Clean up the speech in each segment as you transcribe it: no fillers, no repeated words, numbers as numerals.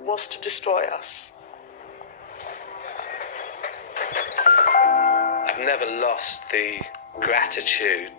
was to destroy us. I've never lost the gratitude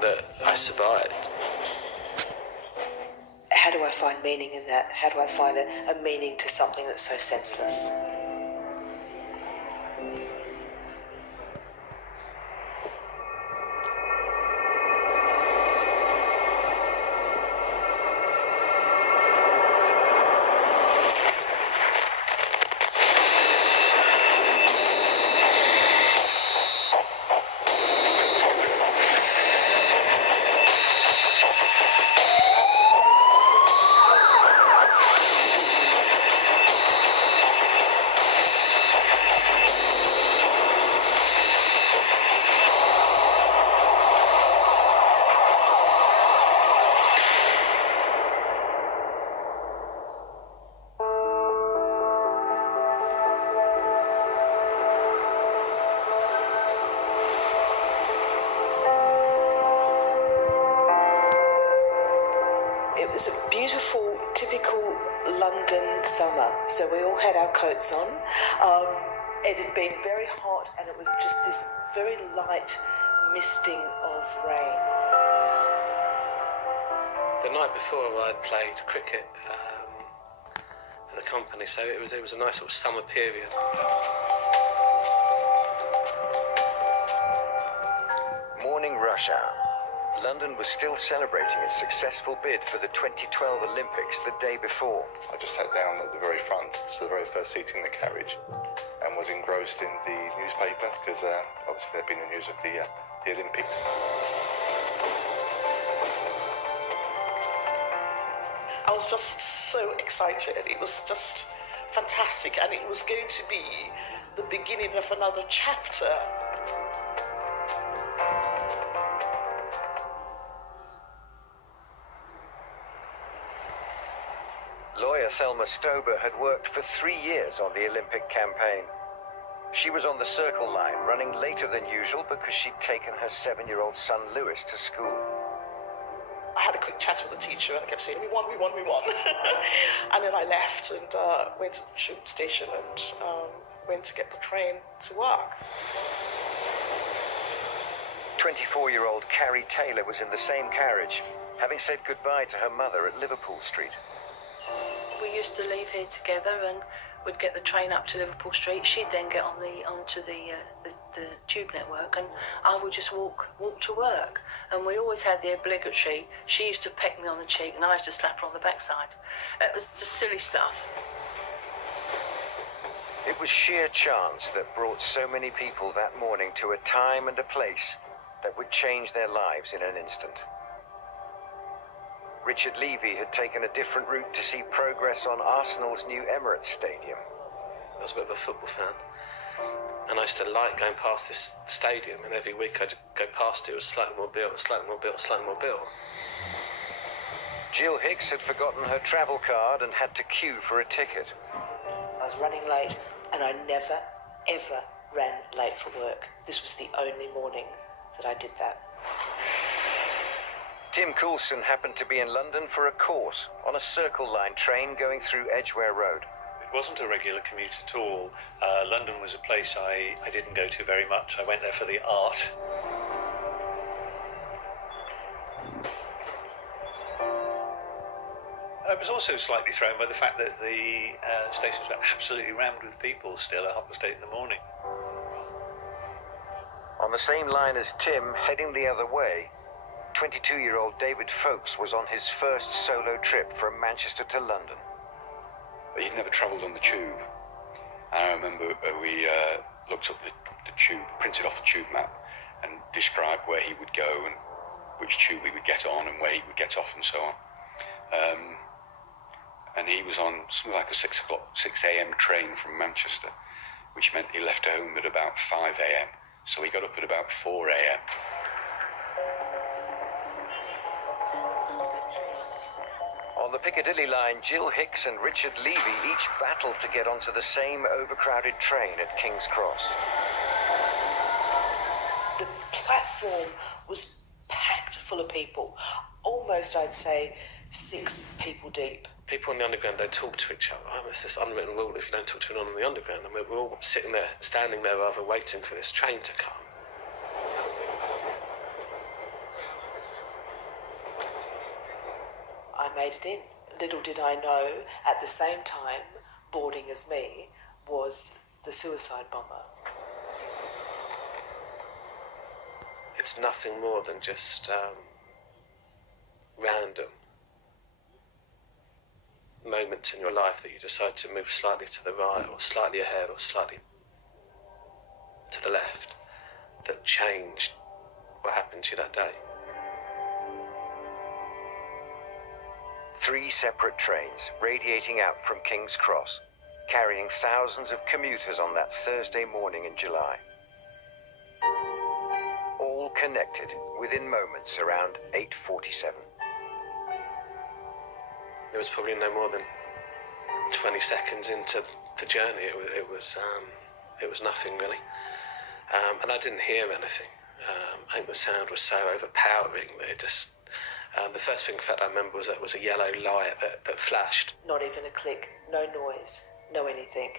that I survived. How do I find meaning in that? How do I find a meaning to something that's so senseless? It was a beautiful, typical London summer. So we all had our coats on. It had been very hot and it was just this very light misting of rain. The night before I played cricket for the company, so it was a nice sort of summer period. Morning rush hour. London was still celebrating its successful bid for the 2012 Olympics the day before. I just sat down at the very front, to the very first seat in the carriage, and was engrossed in the newspaper because obviously there'd been the news of the Olympics. I was just so excited. It was just fantastic, and it was going to be the beginning of another chapter. Lawyer Thelma Stober had worked for 3 years on the Olympic campaign. She was on the Circle line, running later than usual because she'd taken her 7-year-old son Lewis to school. I had a quick chat with the teacher and I kept saying, we won. And then I left and went to the tube station and went to get the train to work. 24-year-old Carrie Taylor was in the same carriage, having said goodbye to her mother at Liverpool Street. We used to leave here together and we'd get the train up to Liverpool Street. She'd then get onto the tube network and I would just walk to work. And we always had the obligatory, she used to peck me on the cheek and I used to slap her on the backside. It was just silly stuff. It was sheer chance that brought so many people that morning to a time and a place that would change their lives in an instant. Richard Levy had taken a different route to see progress on Arsenal's new Emirates Stadium. I was a bit of a football fan, and I used to like going past this stadium, and every week I'd go past it, was slightly more built, slightly more built, slightly more built. Jill Hicks had forgotten her travel card and had to queue for a ticket. I was running late and I never, ever ran late for work. This was the only morning that I did that. Tim Coulson happened to be in London for a course on a Circle line train going through Edgware Road. It wasn't a regular commute at all. London was a place I didn't go to very much. I went there for the art. I was also slightly thrown by the fact that the stations were absolutely rammed with people still at 8:30 in the morning. On the same line as Tim, heading the other way, 22-year-old David Folkes was on his first solo trip from Manchester to London. He'd never travelled on the tube. And I remember we looked up the tube, printed off the tube map, and described where he would go and which tube he would get on and where he would get off and so on. And he was on something like a 6 a.m. train from Manchester, which meant he left home at about 5 a.m. So he got up at about 4 a.m. On the Piccadilly line, Jill Hicks and Richard Levy each battled to get onto the same overcrowded train at King's Cross. The platform was packed full of people, almost, I'd say, 6 people deep. people on the underground don't talk to each other. It's this unwritten rule if you don't talk to anyone on the underground. And we're all sitting there, standing there rather, waiting for this train to come. I made it in. Little did I know, at the same time, boarding as me, was the suicide bomber. It's nothing more than just random moments in your life that you decide to move slightly to the right or slightly ahead or slightly to the left that changed what happened to you that day. 3 separate trains radiating out from King's Cross, carrying thousands of commuters on that Thursday morning in July. All connected within moments around 8:47. It was probably no more than 20 seconds into the journey. It was nothing really, and I didn't hear anything. I think the sound was so overpowering that it just. The first thing in fact I remember was that it was a yellow light that flashed. Not even a click, no noise, no anything.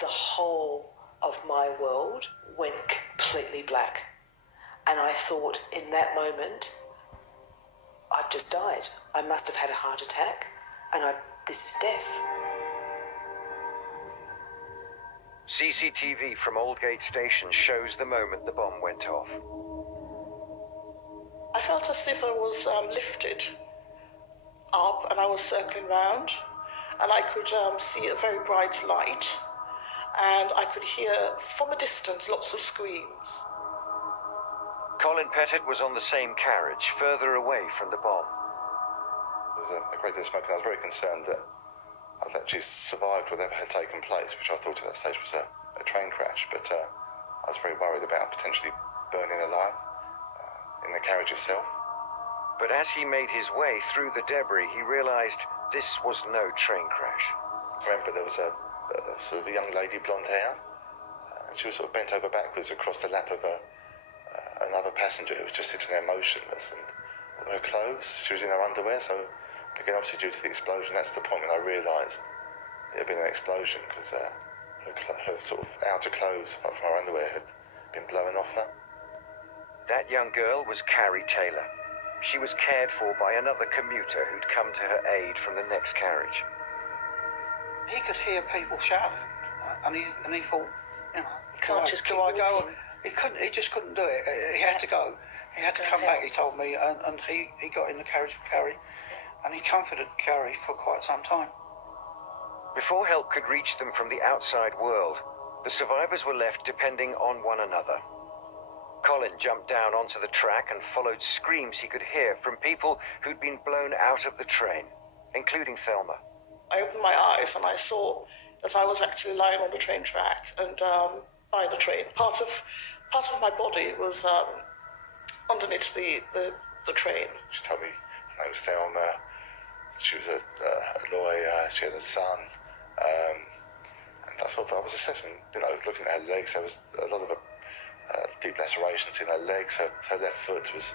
The whole of my world went completely black. And I thought in that moment, I've just died. I must have had a heart attack, and this is death. CCTV from Aldgate Station shows the moment the bomb went off. I felt as if I was lifted up and I was circling round, and I could see a very bright light, and I could hear from a distance lots of screams. Colin Pettit was on the same carriage, further away from the bomb. There was a great deal of smoke, and I was very concerned that I'd actually survived whatever had taken place, which I thought at that stage was a train crash, but I was very worried about potentially burning alive in the carriage itself. But as he made his way through the debris, he realised this was no train crash. I remember there was a sort of a young lady, blonde hair, and she was sort of bent over backwards across the lap of another passenger who was just sitting there motionless, and her clothes, she was in her underwear, so again, obviously due to the explosion, that's the point when I realised it had been an explosion, because her sort of outer clothes, apart from her underwear, had been blown off her. That young girl was Carrie Taylor. She was cared for by another commuter who'd come to her aid from the next carriage. He could hear people shouting, and he thought, you know, Can't just keep I go? walking. He couldn't. He just couldn't do it. He had to go. He had to come back. He told me, and he got in the carriage with Carrie, and he comforted Carrie for quite some time. Before help could reach them from the outside world, the survivors were left depending on one another. Colin jumped down onto the track and followed screams he could hear from people who'd been blown out of the train, including Thelma. I opened my eyes and I saw that I was actually lying on the train track, and by the train, part of my body was underneath the train. She told me her name was Thelma. She was a lawyer. She had a son, and that's what I was assessing. You know, looking at her legs, there was a lot of deep lacerations in her legs. Her left foot was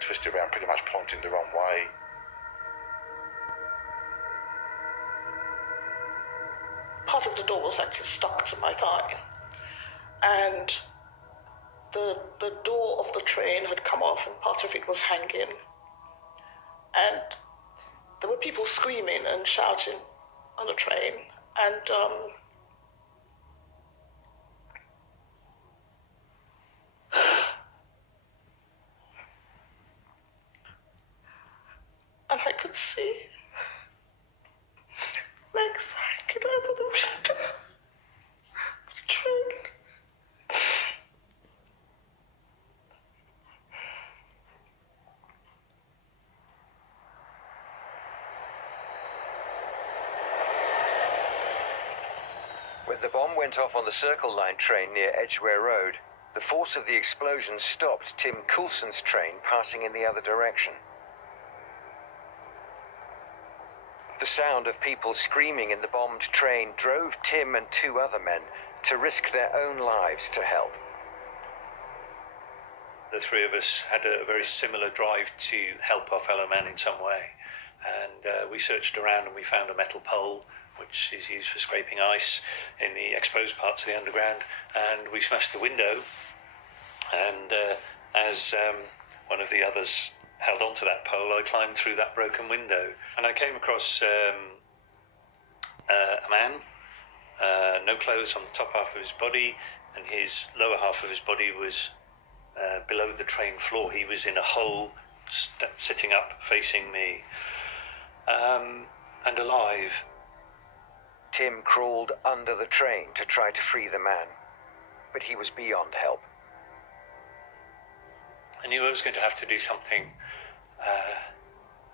twisted around, pretty much pointing the wrong way. Part of the door was actually stuck to my thigh, and the door of the train had come off and part of it was hanging, and there were people screaming and shouting on the train, and I could see legs hanging over the window of the train. When the bomb went off on the Circle Line train near Edgware Road, the force of the explosion stopped Tim Coulson's train passing in the other direction. The sound of people screaming in the bombed train drove Tim and 2 other men to risk their own lives to help. The 3 of us had a very similar drive to help our fellow man in some way. and we searched around and we found a metal pole which is used for scraping ice in the exposed parts of the underground, and we smashed the window, and as one of the others held onto that pole, I climbed through that broken window, and I came across a man, no clothes on the top half of his body, and his lower half of his body was below the train floor. He was in a hole, sitting up, facing me, and alive. Tim crawled under the train to try to free the man, but he was beyond help. I knew I was going to have to do something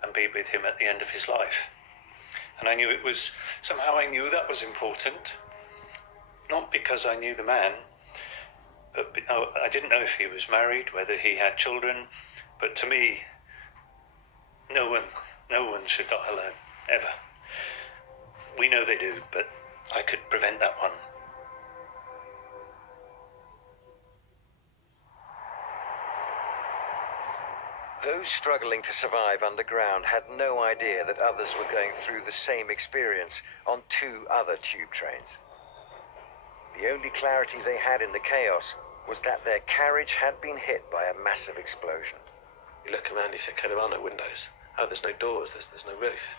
and be with him at the end of his life. And I knew it was, somehow I knew that was important. Not because I knew the man, but I didn't know if he was married, whether he had children, but to me, no one should die alone, ever. We know they do, but I could prevent that one. Those struggling to survive underground had no idea that others were going through the same experience on 2 other tube trains. The only clarity they had in the chaos was that their carriage had been hit by a massive explosion. You look around, you think, oh, there are no windows. Oh, there's no doors, there's no roof.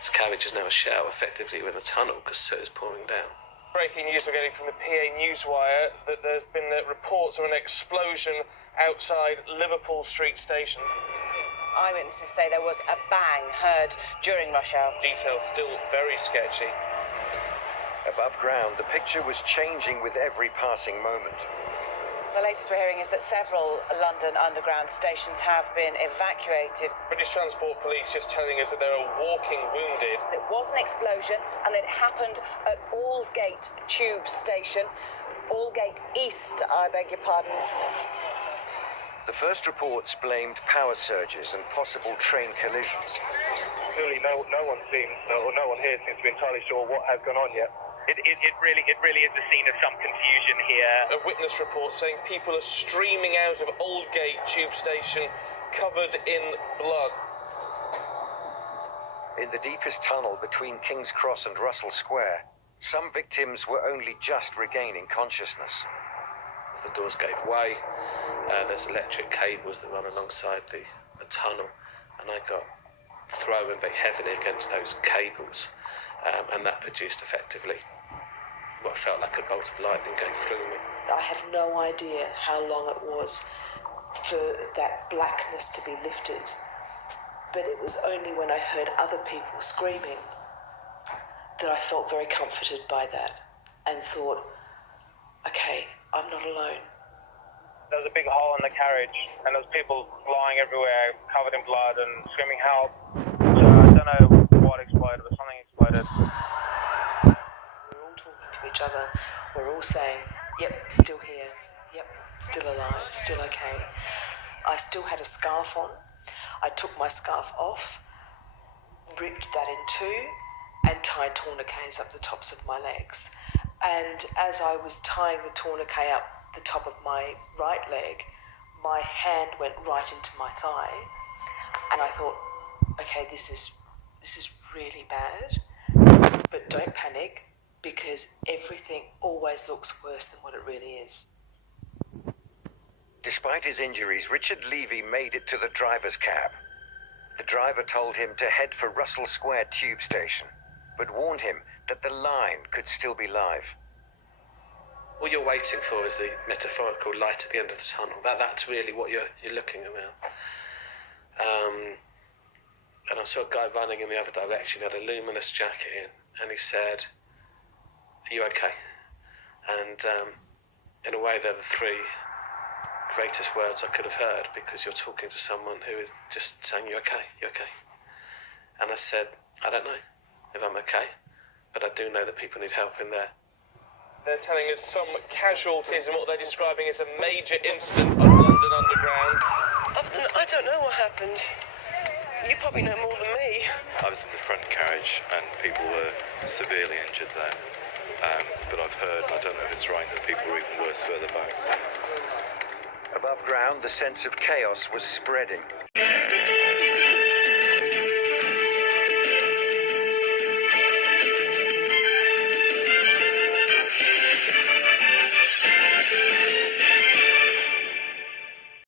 This carriage is now a shell. Effectively, we're in a tunnel because soot is pouring down. Breaking news we're getting from the PA Newswire that there's been reports of an explosion outside Liverpool Street Station. Eyewitnesses say there was a bang heard during rush hour. Details still very sketchy. Above ground, the picture was changing with every passing moment. The latest we're hearing is that several London Underground stations have been evacuated. British Transport Police just telling us that there are walking wounded. It was an explosion and it happened at Aldgate Tube Station. Aldgate East, I beg your pardon. The first reports blamed power surges and possible train collisions. Clearly no one here seems to be entirely sure what has gone on yet. It really is the scene of some confusion here. A witness report saying people are streaming out of Aldgate Tube Station covered in blood. In the deepest tunnel between King's Cross and Russell Square, some victims were only just regaining consciousness. As the doors gave way, there's electric cables that run alongside the tunnel, and I got thrown very heavily against those cables, and that produced effectively what felt like a bolt of lightning going through me. I have no idea how long it was for that blackness to be lifted, but it was only when I heard other people screaming that I felt very comforted by that and thought, okay, I'm not alone. There was a big hole in the carriage and there was people flying everywhere, covered in blood and screaming help. So I don't know what exploded, but something exploded. We're all talking to each other. We're all saying, yep, still here. Yep, still alive, still okay. I still had a scarf on. I took my scarf off, ripped that in two, and tied tourniquets up the tops of my legs. And as I was tying the tourniquet up the top of my right leg, my hand went right into my thigh, and I thought, okay, this is really bad, but don't panic, because everything always looks worse than what it really is. Despite his injuries, Richard Levy made it to the driver's cab. The driver told him to head for Russell Square Tube Station, but warned him that the line could still be live. All you're waiting for is the metaphorical light at the end of the tunnel. That's really what you're looking around. And I saw a guy running in the other direction. He had a luminous jacket in, and he said, "Are you okay?" And in a way, they're the three greatest words I could have heard, because you're talking to someone who is just saying, "You okay? You okay?" And I said, "I don't know if I'm okay, but I do know that people need help in there." They're telling us some casualties and what they're describing as a major incident on London Underground. I don't know what happened. You probably know more than me. I was in the front carriage and people were severely injured there. But I've heard, and I don't know if it's right, that people were even worse further back. Above ground, the sense of chaos was spreading.